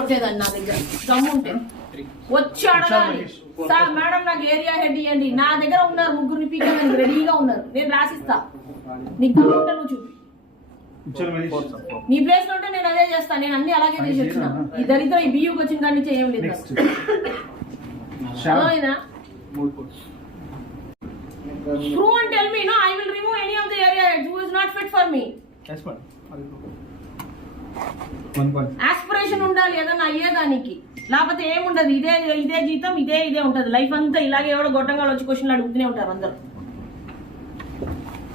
కొట్టేదాన్ని నా దగ్గర దమ్ముంటే వచ్చి అడగాలి. సార్ మేడం నాకు ఏరియా హెడ్ ఇవ్వండి, నా దగ్గర ఉన్నారు ముగ్గురిని పీకేదానికి రెడీగా ఉన్నారు, నేను రాసిస్తా, నీకు దమ్ముంటే నువ్వు చూపి. నీ ప్లేస్ లో ఉంటే నేను అదే చేస్తాను, నేను అన్ని అలాగే చేసి వచ్చిన. ఈ దరిద్రం ఈ బియ్యూకి వచ్చిన కాడి నుంచి ఏం లేదు. అర్థమైనా? Prove and tell me, no, I will remove any of the area heads who is not fit for me. Yes, madam. Aspiration ఉండాలి ఏదన్నా అయ్యేదానికి, లేకపోతే ఏముండదు. ఇదే ఇదే జీతం, ఇదే ఉంటది లైఫ్ అంతా. ఇలాగే ఎవడో గొట్టంగా వచ్చి క్వశ్చన్లు అడుగుతూనే ఉంటారు అందరు.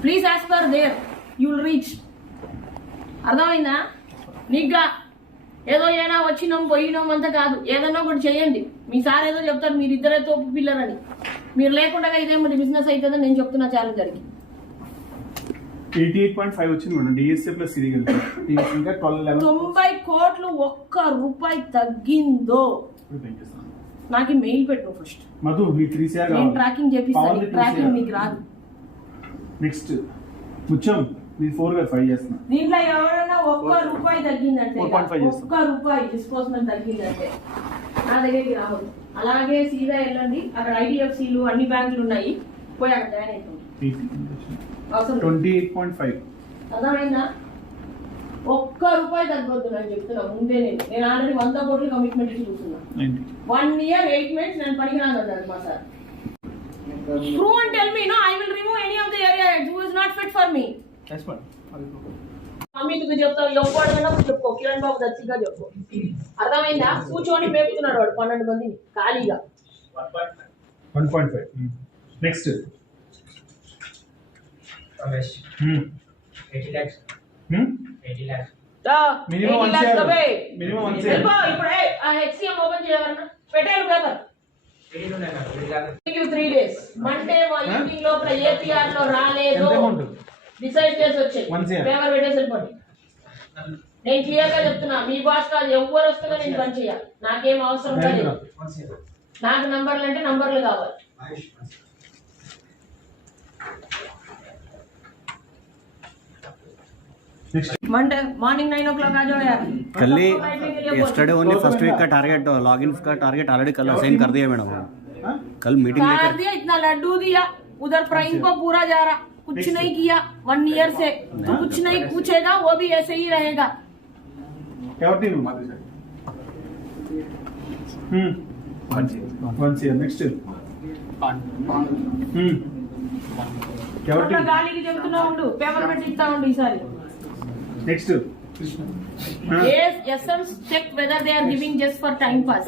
Please as per there you will reach. అర్థమైందా? నీగ్గా ఏదో ఏనా వచ్చినాం పోయినాం అంతా కాదు, ఏదన్నా ఒకటి చేయండి. మీ సార్ ఏదో చెప్తారు మీరిద్దరే తోపు పిల్లరని, మీరు లేకుండా ఇదే మరి బిజినెస్ అవుతుందని నేను చెప్తున్నా ఛాలెంజర్కి. 88.5 వచ్చింది మేడం డిఎస్ఏ ప్లస్ ఇది కలిపి. ఇంకా 90 కోట్లు ఒక్క రూపాయి తగ్గిందో నాకు మెయిల్ పెట్టు ఫస్ట్. మధు మీ 3CR నేను ట్రాకింగ్ చేపిస్తాను, ట్రాకింగ్ మీకు రాదు. నెక్స్ట్ ముచ్చం మీ 4/5 చేస్తున్నా. దీంట్లో ఎవరైనా ఒక్క రూపాయి తగ్గిందంటే, ఒక్క రూపాయి డిస్పోజల్మెంట్ తగ్గిందంటే నా దగ్గరికి రావద్దు. అలాగే సీదా వెళ్ళండి, అక్కడ ఐడిఎఫ్సీలు అన్ని బ్యాంకులు ఉన్నాయి, పోయి అక్కడ జాయిన్ అవుతుంది. 28.5 అర్థమైందా? ఒక్క రూపాయి తగ్గొద్దు నేను చెప్తున్నా ముందే. నేను ఆల్రెడీ 100 కోట్లు కమిట్మెంట్ ఇచ్చి చూస్తున్నా. 1 year 8 months నేను పనికిరాను అన్నాడు మా sir. Prove and tell me, no, I will remove any of the area heads who is not fit for me. Yes, madam. అమిత్కి చెప్తావు, ఎవడైనా చెప్పుకో, కిరణ్ బాబు దచ్చిగా చెప్పు. అర్థమైందా? కూర్చొని మేపుతున్నాడు వాడు 12 మందిని ఖాళీగా. 1.5 next Ramesh 80 lakhs. 80 lakhs. Minimum 1 CR. Minimum 1 CR. ఇప్పుడు ఆ హెచ్సిఎం ఓపెన్ చేయాలన్నా పెట్టాలి పేపర్. 3 days మండే ఈవినింగ్ లోపల ఏపీఆర్ లో రాలేదు డిసైడ్ చేసి వచ్చాయి, పేపర్ పెట్టేసి వెళ్ళిపోండి. నేను క్లియర్ గా చెప్తున్నా, మీ బాస్ కాదు, ఎవరు వస్తుందో నేను పని చేయాలి, నాకేం అవసరం లేదు. నాకు నంబర్లు అంటే నంబర్లు కావాలి. मंडे मॉर्निंग 9 o'clock आ जाओ यार. कल ही yesterday ओनली फर्स्ट वीक का टारगेट लॉगिन का टारगेट ऑलरेडी कल असाइन कर दिया मैडम. कल मीटिंग कर दिया, इतना लड्डू दिया, उधर प्राइम को पूरा जा रहा, कुछ नहीं किया 1 year से, तो कुछ नहीं पूछेगा, वो भी ऐसे ही रहेगा. నెక్స్ట్ గాలికి చెప్తున్నా ఉండు, పేపర్ పెట్టి ఇస్తా ఉండు ఈసారి. Next SMs check whether they are giving just for time pass.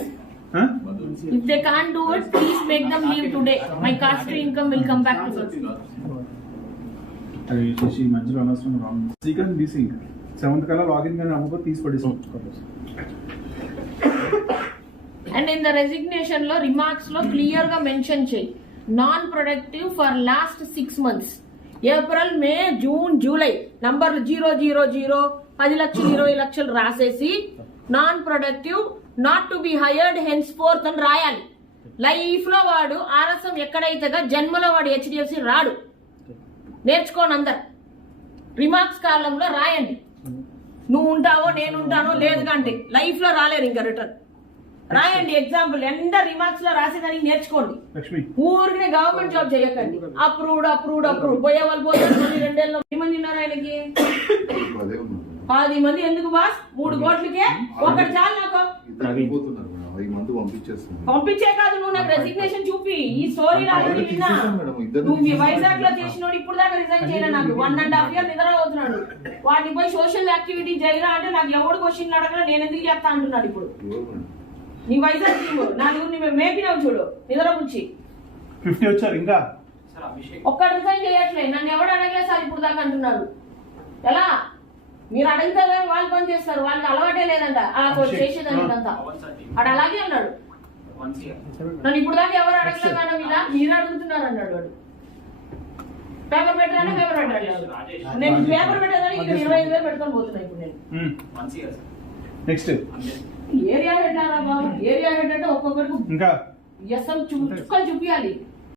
If they can't do it, please make them leave today. My cash to income will come back to me. Shashi మధ్యలో అనవసరం wrong secret missing 7th కల్లా login కానీ అమ్మకో తీసి పడేసాం. And in the resignation lo remarks lo clear ga mention cheyi, non productive for last 6 months, April, May, June, July నంబర్లు 000 10 లక్షలు 20 లక్షలు రాసేసి non productive not to be hired hence fourth అని రాయాలి. Life లో వాడు ఆర్ఎస్ఎం ఎక్కడైతేగా జన్మలో వాడు హెచ్డిఎఫ్సి రాడు. నేర్చుకోండి అందరు, రిమార్క్స్ కాలంలో రాయండి. నువ్వు ఉంటావో నేను ఉంటానో లేదు కంటే లైఫ్ లో రాలేరు ఇంకా రిటర్న్ రాయండి. ఎగ్జాంపుల్ ఎండ రిమార్క్స్ లో రాసేదానికి నేర్చుకోండి. ఊరికే గవర్నమెంట్ జాబ్ చేయకండి. అప్రూవ్డ్ అప్రూవ్డ్ అప్రూవ్డ్ పోయే వాళ్ళు పోతే 2 ఏళ్ళలో 10 మంది ఉన్నారు ఆయనకి. 10 మంది ఎందుకు బాస్? 3 కోట్లకే ఒకటి చాలు నాకు. పంపించే కాదు, నువ్వు నాకు రెసిగ్నేషన్ చూపి. ఈ స్టోరీ రాలేదు విన్నా. నువ్వు మీ వైజాగ్ లో చేసినోడు ఇప్పుడు దాకా రిజైన్ చేయలే. నాకు 1.5 years నిద్ర అవుతున్నాడు. వాటిని పోయి సోషల్ యాక్టివిటీ చేయరా అంటే నాకు ఎవడు క్వశ్చన్ అడగరా, నేను ఎందుకు చేస్తా అంటున్నాడు. ఇప్పుడు నీ వైజాగ్ టీము నలుగురిని మేపినావు చూడు, నిద్రపుచ్చి 50 వచ్చారు. ఇంకా ఒక్క రిజైన్ చేయట్లే, నన్ను ఎవడు అడగలే సార్ ఇప్పుడు దాకా అంటున్నాడు. ఎలా మీరు అడిగితే వాళ్ళు పని చేస్తారు, వాళ్ళకి అలవాటే లేదంట చేసేదానికంతా. వాడు అలాగే అన్నాడు, నన్ను ఇప్పుడు దాకా ఎవరు అడగలే కానీ ఇలా మీరు అడుగుతున్నారు అన్నాడు. వాడు పేపర్ పెట్టాలంటే పేపర్ పెట్టాలి. నేను పేపర్ పెట్టేదానికి 25,000 పెట్టుకొని పోతున్నా ఇప్పుడు నేను. నెక్స్ట్ ఏరియా హెడ్ రా బాబు, ఏరియా హెడ్ అంటే ఒక్కొక్కరికి ఇంకా చుక్కలు చూపించాలి.